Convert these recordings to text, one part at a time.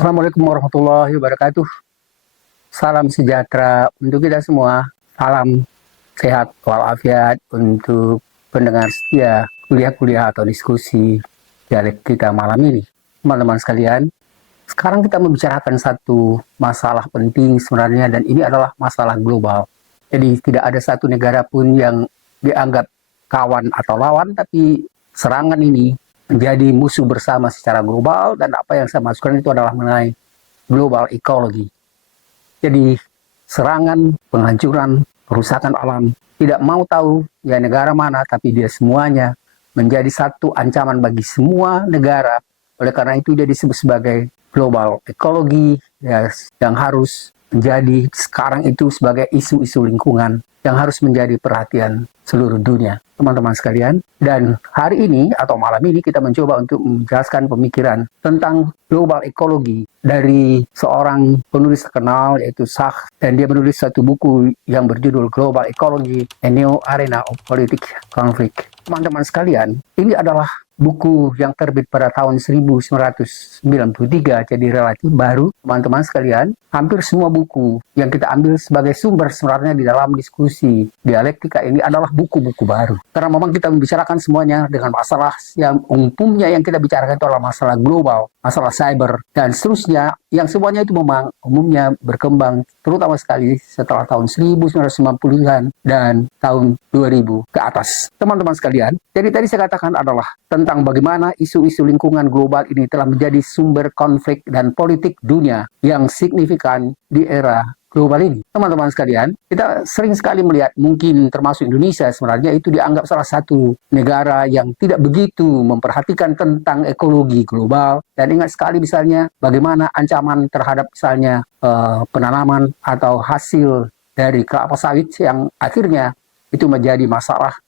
Assalamualaikum warahmatullahi wabarakatuh. Salam sejahtera untuk kita semua. Salam sehat walafiat untuk pendengar setia kuliah-kuliah atau diskusi dialektika malam ini. Teman-teman sekalian, sekarang kita membicarakan satu masalah penting sebenarnya, dan ini adalah masalah global. Jadi tidak ada satu negara pun yang dianggap kawan atau lawan, tapi serangan ini menjadi musuh bersama secara global, dan apa yang saya maksudkan itu adalah mengenai global ecology. Jadi serangan, penghancuran, perusakan alam, tidak mau tahu ya negara mana, tapi dia semuanya menjadi satu ancaman bagi semua negara. Oleh karena itu dia disebut sebagai global ecology, ya, yang harus menjadi sekarang itu sebagai isu-isu lingkungan yang harus menjadi perhatian seluruh dunia, teman-teman sekalian. Dan hari ini atau malam ini kita mencoba untuk menjelaskan pemikiran tentang global ecology dari seorang penulis terkenal yaitu Sachs, dan dia menulis satu buku yang berjudul Global Ecology: A New Arena of Political Conflict. Teman-teman sekalian, ini adalah buku yang terbit pada tahun 1993, jadi relatif baru. Teman-teman sekalian, hampir semua buku yang kita ambil sebagai sumber sebenarnya di dalam diskusi dialektika ini adalah buku-buku baru. Karena memang kita membicarakan semuanya dengan masalah yang umumnya yang kita bicarakan itu adalah masalah global, masalah cyber, dan seterusnya, yang semuanya itu memang umumnya berkembang, terutama sekali setelah tahun 1990-an dan tahun 2000 ke atas. Teman-teman sekalian, jadi tadi saya katakan adalah tentang bagaimana isu-isu lingkungan global ini telah menjadi sumber konflik dan politik dunia yang signifikan di era global ini. Teman-teman sekalian, kita sering sekali melihat, mungkin termasuk Indonesia sebenarnya itu dianggap salah satu negara yang tidak begitu memperhatikan tentang ekologi global. Dan ingat sekali misalnya bagaimana ancaman terhadap misalnya penanaman atau hasil dari kelapa sawit yang akhirnya itu menjadi masalah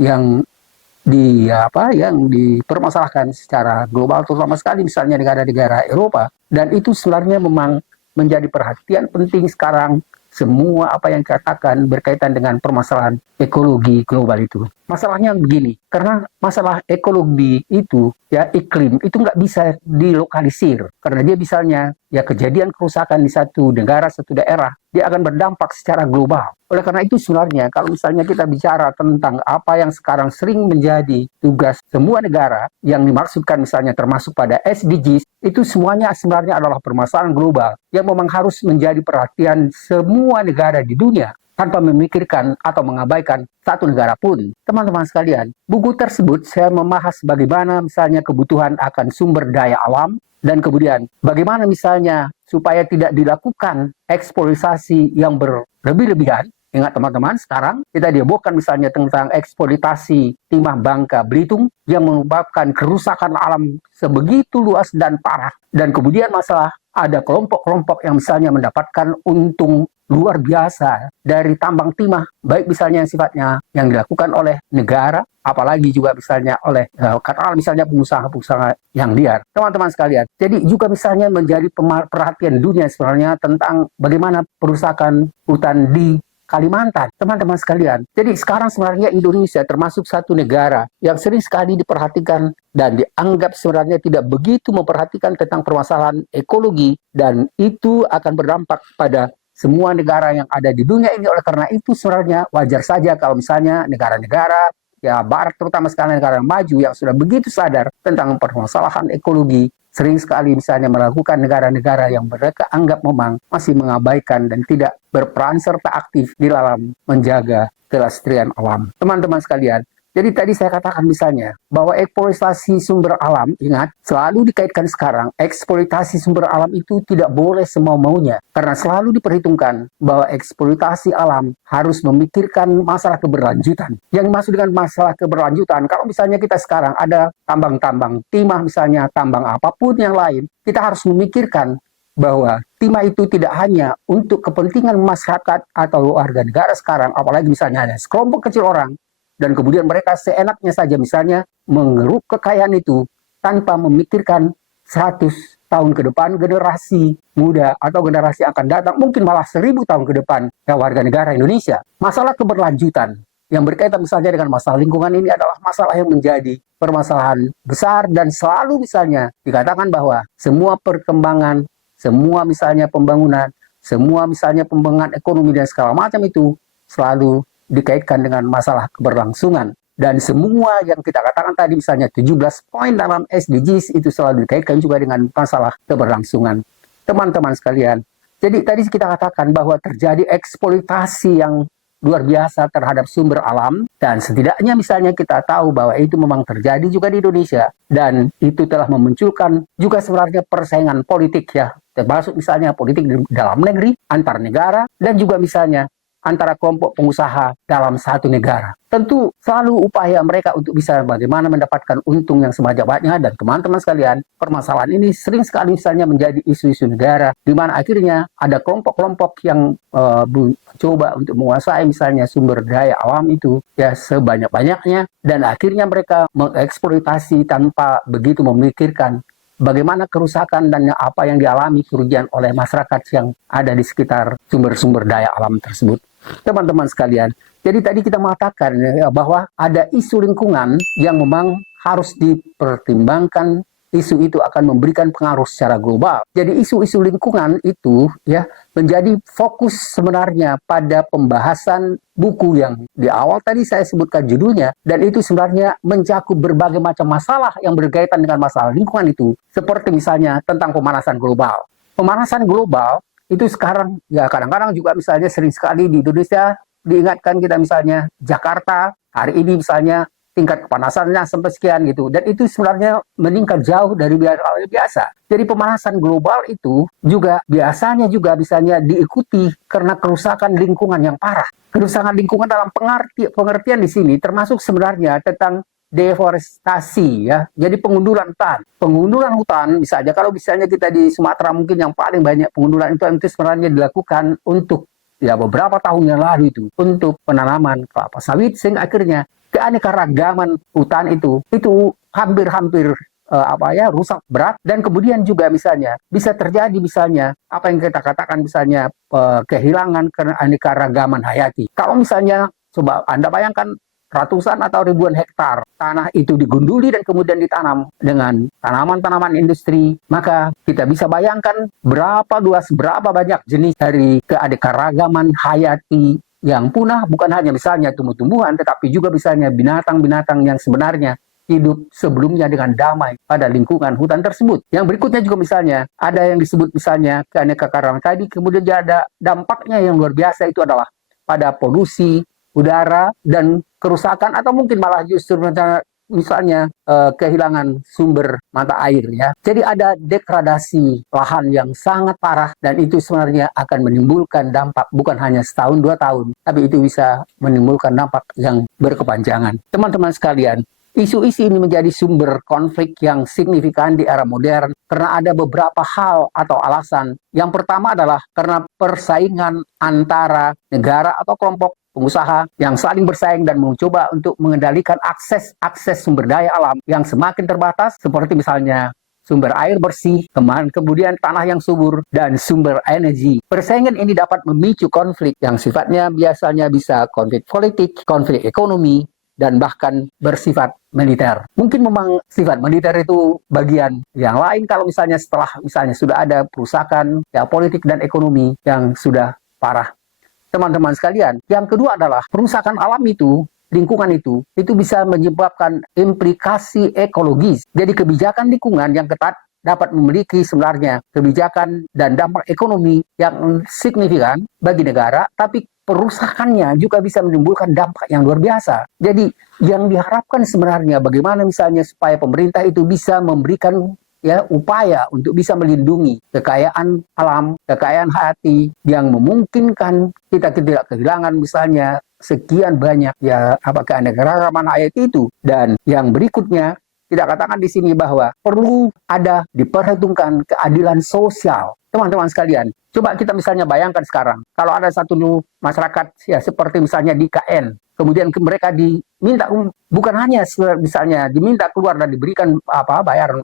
yang yang dipermasalahkan secara global, terutama sekali misalnya negara-negara Eropa. Dan itu sebenarnya memang menjadi perhatian penting sekarang. Semua apa yang dikatakan berkaitan dengan permasalahan ekologi global itu. Masalahnya begini, karena masalah ekologi itu, ya iklim, itu nggak bisa dilokalisir. Karena dia misalnya, ya kejadian kerusakan di satu negara, satu daerah, dia akan berdampak secara global. Oleh karena itu sebenarnya, kalau misalnya kita bicara tentang apa yang sekarang sering menjadi tugas semua negara, yang dimaksudkan misalnya termasuk pada SDGs, itu semuanya sebenarnya adalah permasalahan global yang memang harus menjadi perhatian semua negara di dunia tanpa memikirkan atau mengabaikan satu negara pun. Teman-teman sekalian, buku tersebut saya membahas bagaimana misalnya kebutuhan akan sumber daya alam, dan kemudian bagaimana misalnya supaya tidak dilakukan eksploitasi yang berlebih-lebihan. Ingat teman-teman, sekarang kita dihebohkan misalnya tentang eksploitasi timah Bangka Belitung yang menyebabkan kerusakan alam sebegitu luas dan parah. Dan kemudian masalah ada kelompok-kelompok yang misalnya mendapatkan untung luar biasa dari tambang timah, baik misalnya yang sifatnya yang dilakukan oleh negara, apalagi juga misalnya oleh katakanlah misalnya pengusaha-pengusaha yang liar. Teman-teman sekalian, jadi juga misalnya menjadi perhatian dunia sebenarnya tentang bagaimana perusakan hutan di Kalimantan, teman-teman sekalian. Jadi sekarang sebenarnya Indonesia termasuk satu negara yang sering sekali diperhatikan dan dianggap sebenarnya tidak begitu memperhatikan tentang permasalahan ekologi, dan itu akan berdampak pada semua negara yang ada di dunia ini. Oleh karena itu sebenarnya wajar saja kalau misalnya negara-negara ya barat, terutama sekali negara yang maju yang sudah begitu sadar tentang permasalahan ekologi, sering sekali misalnya melakukan negara-negara yang mereka anggap memang masih mengabaikan dan tidak berperan serta aktif di dalam menjaga kelestarian alam. Teman-teman sekalian, jadi tadi saya katakan misalnya bahwa eksploitasi sumber alam, ingat, selalu dikaitkan sekarang, eksploitasi sumber alam itu tidak boleh semau-maunya. Karena selalu diperhitungkan bahwa eksploitasi alam harus memikirkan masalah keberlanjutan. Yang dimaksud dengan masalah keberlanjutan, kalau misalnya kita sekarang ada tambang-tambang timah misalnya, tambang apapun yang lain, kita harus memikirkan bahwa timah itu tidak hanya untuk kepentingan masyarakat atau warga negara sekarang, apalagi misalnya hanya sekelompok kecil orang, dan kemudian mereka seenaknya saja misalnya mengeruk kekayaan itu tanpa memikirkan 100 tahun ke depan generasi muda atau generasi akan datang, mungkin malah 1000 tahun ke depan ya warga negara Indonesia. Masalah keberlanjutan yang berkaitan misalnya dengan masalah lingkungan ini adalah masalah yang menjadi permasalahan besar dan selalu misalnya dikatakan bahwa semua perkembangan, semua misalnya pembangunan, semua misalnya pembangunan ekonomi dan segala macam itu selalu dikaitkan dengan masalah keberlangsungan. Dan semua yang kita katakan tadi misalnya 17 poin dalam SDGs itu selalu dikaitkan juga dengan masalah keberlangsungan. Teman-teman sekalian, jadi tadi kita katakan bahwa terjadi eksploitasi yang luar biasa terhadap sumber alam, dan setidaknya misalnya kita tahu bahwa itu memang terjadi juga di Indonesia, dan itu telah memunculkan juga sebenarnya persaingan politik ya, termasuk misalnya politik di dalam negeri, antar negara, dan juga misalnya antara kelompok pengusaha dalam satu negara. Tentu selalu upaya mereka untuk bisa bagaimana mendapatkan untung yang sebanyak-banyaknya, dan teman-teman sekalian, permasalahan ini sering sekali misalnya menjadi isu-isu negara, di mana akhirnya ada kelompok-kelompok yang coba untuk menguasai misalnya sumber daya alam itu ya sebanyak-banyaknya, dan akhirnya mereka mengeksploitasi tanpa begitu memikirkan bagaimana kerusakan dan apa yang dialami kerugian oleh masyarakat yang ada di sekitar sumber-sumber daya alam tersebut. Teman-teman sekalian, jadi tadi kita mengatakan ya, bahwa ada isu lingkungan yang memang harus dipertimbangkan. Isu itu akan memberikan pengaruh secara global. Jadi isu-isu lingkungan itu ya menjadi fokus sebenarnya pada pembahasan buku yang di awal tadi saya sebutkan judulnya, dan itu sebenarnya mencakup berbagai macam masalah yang berkaitan dengan masalah lingkungan itu, seperti misalnya tentang pemanasan global. Pemanasan global itu sekarang ya kadang-kadang juga misalnya sering sekali di Indonesia diingatkan kita, misalnya Jakarta hari ini misalnya tingkat kepanasannya sampai sekian gitu, dan itu sebenarnya meningkat jauh dari biasa. Jadi pemanasan global itu juga biasanya juga misalnya diikuti karena kerusakan lingkungan yang parah. Kerusakan lingkungan dalam pengertian di sini termasuk sebenarnya tentang deforestasi ya. Jadi pengundulan hutan. Pengundulan hutan bisa aja kalau misalnya kita di Sumatera mungkin yang paling banyak pengundulan itu sebenarnya dilakukan untuk ya beberapa tahun yang lalu itu untuk penanaman kelapa sawit, sehingga akhirnya keanekaragaman hutan itu hampir-hampir rusak berat, dan kemudian juga misalnya bisa terjadi misalnya apa yang kita katakan misalnya kehilangan keanekaragaman hayati. Kalau misalnya coba Anda bayangkan ratusan atau ribuan hektar tanah itu digunduli dan kemudian ditanam dengan tanaman-tanaman industri, maka kita bisa bayangkan berapa banyak jenis dari keanekaragaman hayati yang punah, bukan hanya misalnya tumbuh-tumbuhan, tetapi juga misalnya binatang-binatang yang sebenarnya hidup sebelumnya dengan damai pada lingkungan hutan tersebut. Yang berikutnya juga misalnya, ada yang disebut misalnya keanekaragaman tadi, kemudian ada dampaknya yang luar biasa itu adalah pada polusi udara dan kerusakan, atau mungkin malah justru misalnya kehilangan sumber mata air ya. Jadi ada degradasi lahan yang sangat parah, dan itu sebenarnya akan menimbulkan dampak bukan hanya setahun 2 tahun, tapi itu bisa menimbulkan dampak yang berkepanjangan. Teman-teman sekalian, isu-isu ini menjadi sumber konflik yang signifikan di era modern karena ada beberapa hal atau alasan. Yang pertama adalah karena persaingan antara negara atau kelompok pengusaha yang saling bersaing dan mencoba untuk mengendalikan akses sumber daya alam yang semakin terbatas, seperti misalnya sumber air bersih, kemudian tanah yang subur, dan sumber energi. Persaingan ini dapat memicu konflik yang sifatnya biasanya bisa konflik politik, konflik ekonomi, dan bahkan bersifat militer. Mungkin memang sifat militer itu bagian yang lain kalau misalnya setelah misalnya sudah ada perusakan ya politik dan ekonomi yang sudah parah. Teman-teman sekalian, yang kedua adalah perusakan alam itu, lingkungan itu bisa menyebabkan implikasi ekologis. Jadi kebijakan lingkungan yang ketat dapat memiliki sebenarnya kebijakan dan dampak ekonomi yang signifikan bagi negara, tapi perusakannya juga bisa menimbulkan dampak yang luar biasa. Jadi yang diharapkan sebenarnya bagaimana misalnya supaya pemerintah itu bisa memberikan ya upaya untuk bisa melindungi kekayaan alam, kekayaan hayati yang memungkinkan kita tidak kehilangan misalnya sekian banyak ya keanekaragaman hayati itu. Dan yang berikutnya kita katakan di sini bahwa perlu ada diperhitungkan keadilan sosial. Teman-teman sekalian, coba kita misalnya bayangkan sekarang kalau ada satu masyarakat ya seperti misalnya di KN, kemudian mereka diminta bukan hanya misalnya diminta keluar dan diberikan bayar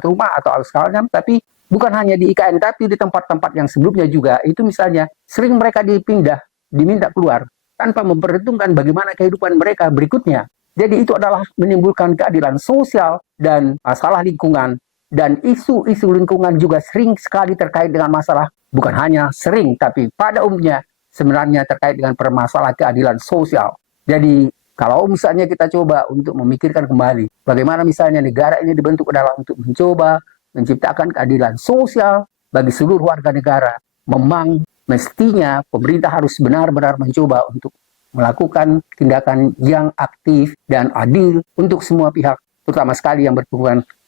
rumah atau segala macam, tapi bukan hanya di IKN tapi di tempat-tempat yang sebelumnya juga itu misalnya sering mereka diminta keluar. tanpa memperhitungkan bagaimana kehidupan mereka berikutnya. Jadi itu adalah menimbulkan keadilan sosial dan masalah lingkungan. Dan isu-isu lingkungan juga sering sekali terkait dengan masalah, bukan hanya sering, tapi pada umumnya sebenarnya terkait dengan permasalahan keadilan sosial. Jadi kalau misalnya kita coba untuk memikirkan kembali, bagaimana misalnya negara ini dibentuk adalah untuk mencoba menciptakan keadilan sosial bagi seluruh warga negara, memang mestinya pemerintah harus benar-benar mencoba untuk melakukan tindakan yang aktif dan adil untuk semua pihak, terutama sekali yang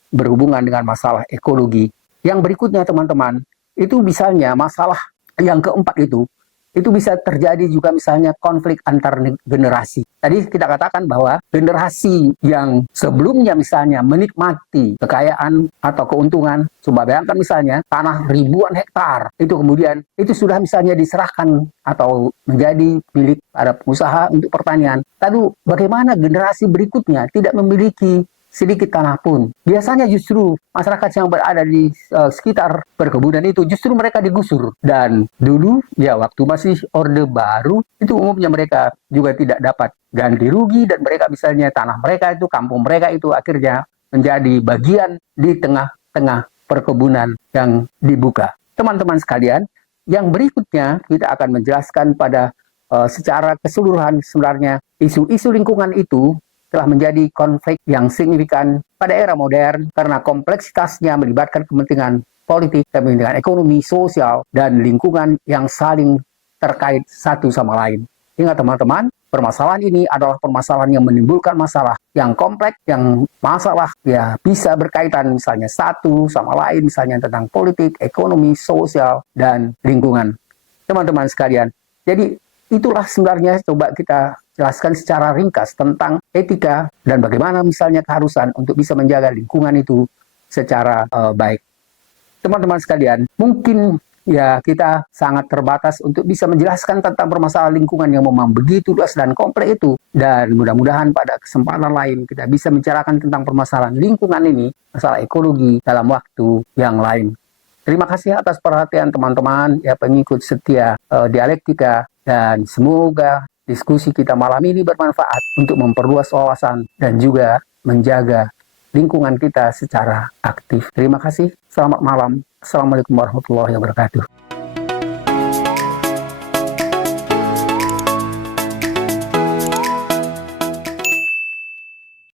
berhubungan dengan masalah ekologi. Yang berikutnya teman-teman, itu misalnya masalah yang keempat itu bisa terjadi juga misalnya konflik antar generasi. Tadi kita katakan bahwa generasi yang sebelumnya misalnya menikmati kekayaan atau keuntungan, coba bayangkan misalnya tanah ribuan hektar, itu kemudian itu sudah misalnya diserahkan atau menjadi milik para pengusaha untuk pertanian. Lalu bagaimana generasi berikutnya tidak memiliki sedikit tanah pun? Biasanya justru masyarakat yang berada di sekitar perkebunan itu justru mereka digusur. Dan dulu ya waktu masih Orde Baru itu umumnya mereka juga tidak dapat ganti rugi, dan mereka misalnya tanah mereka itu, kampung mereka itu akhirnya menjadi bagian di tengah-tengah perkebunan yang dibuka. Teman-teman sekalian, yang berikutnya kita akan menjelaskan pada secara keseluruhan sebenarnya isu-isu lingkungan itu telah menjadi konflik yang signifikan pada era modern karena kompleksitasnya melibatkan kepentingan politik, kepentingan ekonomi, sosial, dan lingkungan yang saling terkait satu sama lain. Ingat teman-teman, permasalahan ini adalah permasalahan yang menimbulkan masalah yang kompleks, yang masalah ya bisa berkaitan misalnya satu sama lain, misalnya tentang politik, ekonomi, sosial, dan lingkungan. Teman-teman sekalian, jadi itulah sebenarnya coba kita jelaskan secara ringkas tentang etika dan bagaimana misalnya keharusan untuk bisa menjaga lingkungan itu secara baik. Teman-teman sekalian, mungkin ya kita sangat terbatas untuk bisa menjelaskan tentang permasalahan lingkungan yang memang begitu luas dan kompleks itu. Dan mudah-mudahan pada kesempatan lain kita bisa membicarakan tentang permasalahan lingkungan ini, masalah ekologi dalam waktu yang lain. Terima kasih atas perhatian teman-teman, ya pengikut setia dialektika, dan semoga diskusi kita malam ini bermanfaat untuk memperluas wawasan dan juga menjaga lingkungan kita secara aktif. Terima kasih, selamat malam. Assalamualaikum warahmatullahi wabarakatuh.